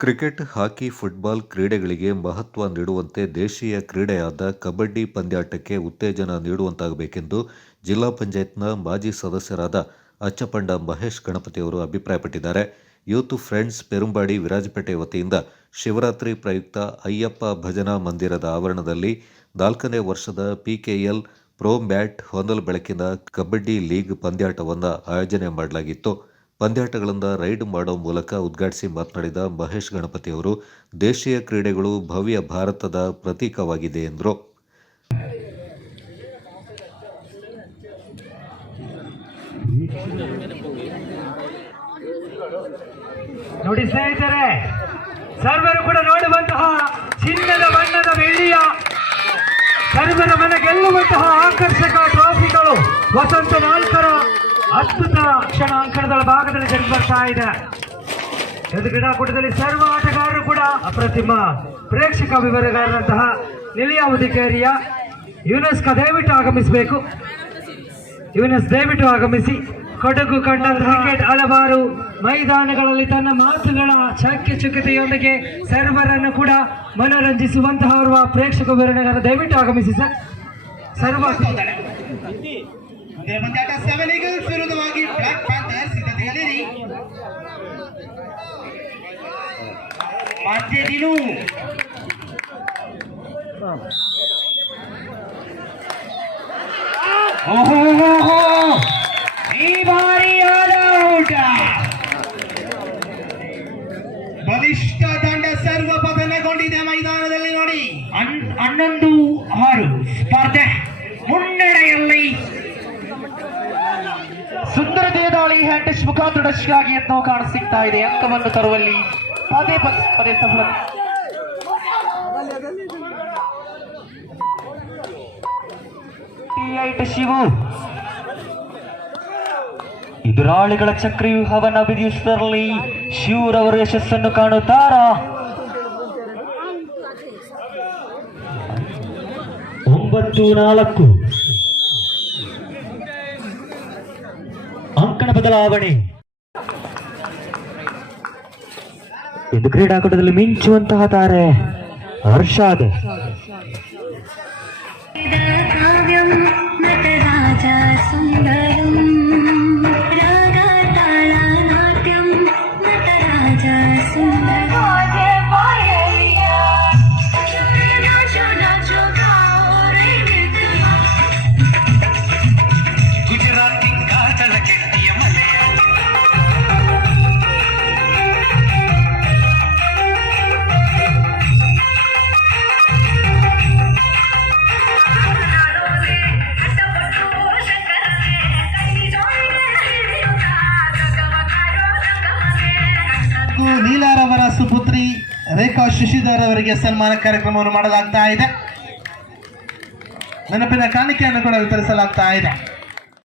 Cricket, ಹಾಕಿ, football ಕ್ರೀಡೆಗಳಿಗೆ ಮಹತ್ವ ನೀಡುವಂತೆ ದೇಶೀಯ ಕ್ರೀಡೆಯಾದ ಕಬಡ್ಡಿ ಪಂದ್ಯಾಟಕ್ಕೆ ಉತ್ತೇಜನ ನೀಡುವಂತಾಗಬೇಕೆಂದು ಜಿಲ್ಲಾ ಪಂಚಾಯತ್ನ ಮಾಜಿ ಸದಸ್ಯರಾದ ಅಚ್ಚಪಂಡ ಮಹೇಶ್ ಗಣಪತಿಯವರು ಅಭಿಪ್ರಾಯಪಟ್ಟಿದ್ದಾರೆ. ಯೂತ್ ಫ್ರೆಂಡ್ಸ್ ಪೆರುಂಬಾಡಿ ವಿರಾಜಪೇಟೆ ವತಿಯಿಂದ ಶಿವರಾತ್ರಿ ಪ್ರಯುಕ್ತ ಅಯ್ಯಪ್ಪ ಭಜನಾ ಮಂದಿರದ ಆವರಣದಲ್ಲಿ ನಾಲ್ಕನೇ ವರ್ಷದ ಪಿಕೆಎಲ್ ಪ್ರೋ ಮ್ಯಾಟ್ ಹೊಂದಲ್ ಬೆಳಕಿನ ಕಬಡ್ಡಿ ಲೀಗ್ ಪಂದ್ಯಾಟವನ್ನು ಆಯೋಜನೆ ಮಾಡಲಾಗಿತ್ತು. ಪಂದ್ಯಾಟಗಳನ್ನು ರೈಡ್ ಮಾಡೋ ಮೂಲಕ ಉದ್ಘಾಟಿಸಿ ಮಾತನಾಡಿದ ಮಹೇಶ್ ಗಣಪತಿ ಅವರು, ದೇಶೀಯ ಕ್ರೀಡೆಗಳು ಭವ್ಯ ಭಾರತದ ಪ್ರತೀಕವಾಗಿದೆ ಎಂದರು. ನೋಡಿ ಸ್ನೇಹಿತರೆ, ಸರ್ವರು ಕೂಡ ನೋಡುವಂತಹ ಚಿನ್ನದ ಬಣ್ಣದ ಬೆಳ್ಳಿಯ ಸರ್ವರ ಮನೆ ಗೆಲ್ಲುವಂತಹ ಆಕರ್ಷಕ ಟ್ರೋಫಿಗಳು ವಸಂತ ನಾಲ್ಕರ ಅದ್ಭುತ ಕ್ಷಣ ಅಂಕಣದ ಭಾಗದಲ್ಲಿ ಜರುಗಿ ಬರ್ತಾ ಇದೆ. ಇದು ಕ್ರೀಡಾಕೂಟದಲ್ಲಿ ಸರ್ವ ಆಟಗಾರರು ಕೂಡ ಅಪ್ರತಿಮ ಪ್ರೇಕ್ಷಕ ವಿವರಗಾರರಂತಹ ನಿಲಿಯಾವಧಿಕೇರಿಯ ಯುನೆಸ್ಕ ದಯವಿಟ್ಟು ಆಗಮಿಸಬೇಕು. ಯುನೆಸ್ ದಯವಿಟ್ಟು ಆಗಮಿಸಿ. ಕೊಡಗು ಕಂಡ ಕ್ರಿಕೆಟ್ ಹಲವಾರು ಮೈದಾನಗಳಲ್ಲಿ ತನ್ನ ಮಾತುಗಳ ಚಕ್ಕೆ ಚುಕ್ಕತೆಯೊಂದಿಗೆ ಸರ್ವರನ್ನು ಕೂಡ ಮನೋರಂಜಿಸುವಂತಹ ಪ್ರೇಕ್ಷಕ ವಿವರಣೆಗಾರ ದಯವಿಟ್ಟು ಆಗಮಿಸಿ ಸರ್. ಸರ್ವ ಸೆವೆನ್ ಈಗಲ್ಸ್ ವಿರುದ್ಧವಾಗಿ ಬ್ಲಾಕ್ ಪ್ಯಾಂಥರ್ ಸಿದ್ಧತೆಯಲ್ಲಿರಿ ದಿನು ಈ ಬಾರಿ ಬಲಿಷ್ಠ ತಂಡ ಸರ್ವ ಪತನಗೊಂಡಿದೆ ಮೈದಾನದಲ್ಲಿ ನೋಡಿ. ಹನ್- ಹನ್ನೊಂದು ಆರು. ಸುಂದರ ದೇದಾಳಿ ಹ್ಯಾಂಡ್ ಟಚ್ ಮುಖಾಂತರ ಯತ್ನವು ಕಾಣಿಸ್ತಾ ಇದೆ. ಅಂಕವನ್ನು ತರುವಲ್ಲಿ ಪದೇ ಪದೇ ಸಫಲ. ಶಿವು ಎದುರಾಳಿಗಳ ಚಕ್ರವ್ಯೂಹವನ್ನು ಬಿಡಿಸುವುದರಲ್ಲಿ ಶಿವರವರು ಯಶಸ್ಸನ್ನು ಕಾಣುತ್ತಾರಾ ಒಂಬತ್ತು ನಾಲ್ಕು. ಬದಲಾವಣೆ. ಇಂದು ಕ್ರೀಡಾಕೂಟದಲ್ಲಿ ಮಿಂಚುವಂತಹ ತಾರೆ ಹರ್ಷಾದ. ಕಾವ್ಯಂ ನಟರಾಜ ಸುಂದರ ಲೀಲಾರವರ ಸುಪುತ್ರಿ ರೇಖಾ ಶಶಿಧರ್ ಅವರಿಗೆ ಸನ್ಮಾನ ಕಾರ್ಯಕ್ರಮವನ್ನು ಮಾಡಲಾಗ್ತಾ ಇದೆ. ನೆನಪಿನ ಕಾಣಿಕೆಯನ್ನು ಕೂಡ ವಿತರಿಸಲಾಗ್ತಾ ಇದೆ.